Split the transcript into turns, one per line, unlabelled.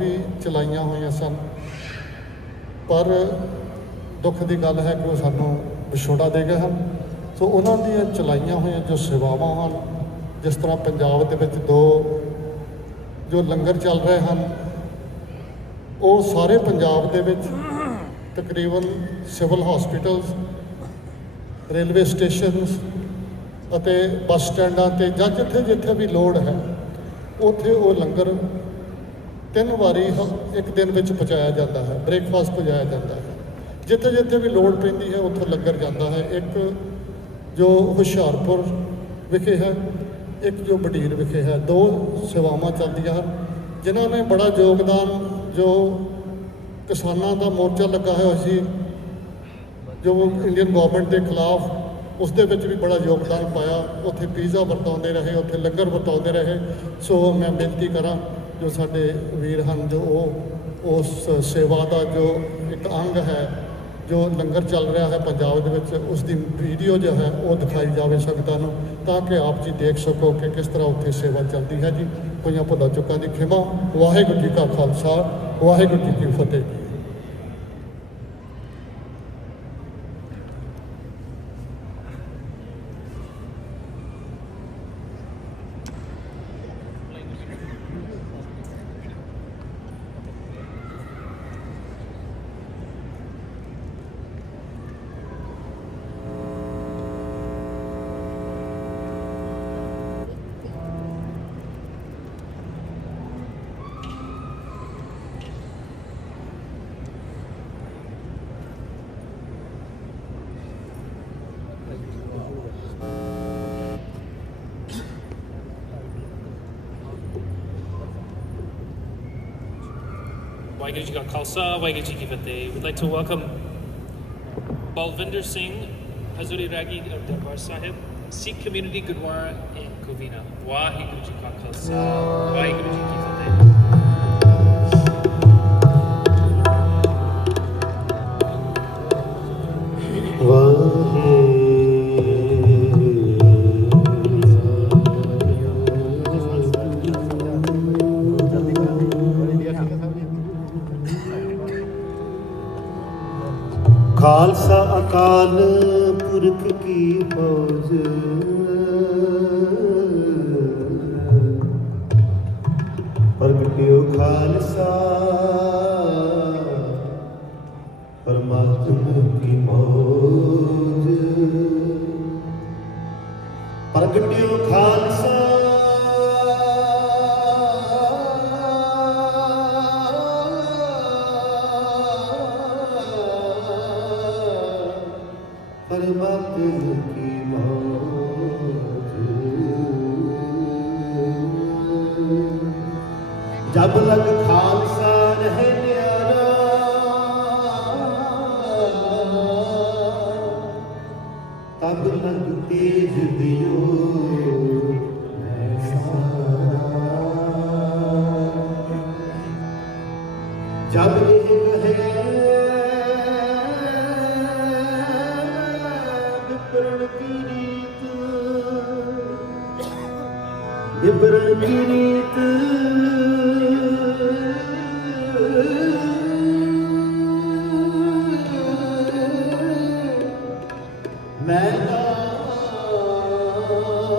ਵੀ ਚਲਾਈਆਂ ਹੋਈਆਂ ਸਨ। ਪਰ ਦੁੱਖ ਦੀ ਗੱਲ ਹੈ ਕਿ ਉਹ ਸਾਨੂੰ ਵਿਛੋੜਾ ਦੇ ਗਏ ਹਨ। ਸੋ ਉਹਨਾਂ ਦੀਆਂ ਚਲਾਈਆਂ ਹੋਈਆਂ ਜੋ ਸੇਵਾਵਾਂ ਹਨ, ਜਿਸ ਤਰ੍ਹਾਂ ਪੰਜਾਬ ਦੇ ਵਿੱਚ ਦੋ ਜੋ ਲੰਗਰ ਚੱਲ ਰਹੇ ਹਨ, ਉਹ ਸਾਰੇ ਪੰਜਾਬ ਦੇ ਵਿੱਚ ਤਕਰੀਬਨ ਸਿਵਲ ਹਸਪੀਟਲਸ, ਰੇਲਵੇ ਸਟੇਸ਼ਨਸ ਅਤੇ ਬੱਸ ਸਟੈਂਡਾਂ ਤੇ ਜਾਂ ਜਿੱਥੇ ਜਿੱਥੇ ਵੀ ਲੋੜ ਹੈ, ਉੱਥੇ ਉਹ ਲੰਗਰ ਤਿੰਨ ਵਾਰੀ ਹ- ਇੱਕ ਦਿਨ ਵਿੱਚ ਪਹੁੰਚਾਇਆ ਜਾਂਦਾ ਹੈ ਬ੍ਰੇਕਫਾਸਟ ਪਹੁੰਚਾਇਆ ਜਾਂਦਾ ਹੈ। ਜਿੱਥੇ ਜਿੱਥੇ ਵੀ ਲੋੜ ਪੈਂਦੀ ਹੈ, ਉੱਥੇ ਲੰਗਰ ਜਾਂਦਾ ਹੈ। ਇੱਕ ਜੋ ਹੁਸ਼ਿਆਰਪੁਰ ਵਿਖੇ ਹੈ, ਇੱਕ ਜੋ ਬਡੀਰ ਵਿਖੇ ਹੈ, ਦੋ ਸੇਵਾਵਾਂ ਚੱਲਦੀਆਂ ਹਨ, ਜਿਨ੍ਹਾਂ ਨੇ ਬੜਾ ਯੋਗਦਾਨ ਜੋ ਕਿਸਾਨਾਂ ਦਾ ਮੋਰਚਾ ਲੱਗਾ ਹੋਇਆ ਸੀ, ਜੋ ਇੰਡੀਅਨ ਗਵਰਨਮੈਂਟ ਦੇ ਖਿਲਾਫ, ਉਸ ਦੇ ਵਿੱਚ ਵੀ ਬੜਾ ਯੋਗਦਾਨ ਪਾਇਆ। ਉੱਥੇ ਪੀਜ਼ਾ ਵਰਤਾਉਂਦੇ ਰਹੇ, ਉੱਥੇ ਲੰਗਰ ਵਰਤਾਉਂਦੇ ਰਹੇ। ਸੋ ਮੈਂ ਬੇਨਤੀ ਕਰਾਂ ਜੋ ਸਾਡੇ ਵੀਰ ਹਨ, ਜੋ ਉਹ ਉਸ ਸੇਵਾ ਦਾ ਜੋ ਇੱਕ ਅੰਗ ਹੈ, ਜੋ ਲੰਗਰ ਚੱਲ ਰਿਹਾ ਹੈ ਪੰਜਾਬ ਦੇ ਵਿੱਚ, ਉਸ ਦੀ ਵੀਡੀਓ ਜੋ ਹੈ ਉਹ ਦਿਖਾਈ ਜਾਵੇ ਸੰਗਤਾਂ ਨੂੰ, ਤਾਂ ਕਿ ਆਪ ਜੀ ਦੇਖ ਸਕੋ ਕਿ ਕਿਸ ਤਰ੍ਹਾਂ ਉੱਥੇ ਸੇਵਾ ਚੱਲਦੀ ਹੈ ਜੀ। ਕੋਈਆਂ ਭੁੱਲਾਂ ਚੁੱਕਾਂ ਦੀ ਖਿਮਾ। ਵਾਹਿਗੁਰੂ ਜੀ ਕਾ ਖਾਲਸਾ, ਵਾਹਿਗੁਰੂ ਜੀ ਕੀ ਫਤਿਹ।
Waheguru Ji Ka Khalsa, Waheguru Ji Ki. We'd like to welcome Balvinder Singh, Hazuri Ragi of Darbar Sahib, Sikh Community Gurdwara in Kovina. Waheguru Ji Ka Khalsa, Waheguru
Khalsa Akal Purakh ਕੀ ਫੌਜ। ਪ੍ਰਗਟਿਓ ਖਾਲਸਾ ਪਰਮਾਤਮਾ ਕੀ ਮੌਜ ਪ੍ਰਗਟਿਓ ਖਾਲਸਾ ਪਰਮਾਤਮਾ ਕੀ ਮੌਜ ਜਬ ਲਗ ਖਾਲਸਾ ਰਹਿ ਨਿਆਰਾ ਤਬ ਲਗ ਤੇਜ ਦਿਓ ਜਬ ਇਹ ഇബ്രാഹിമിനീത്ത്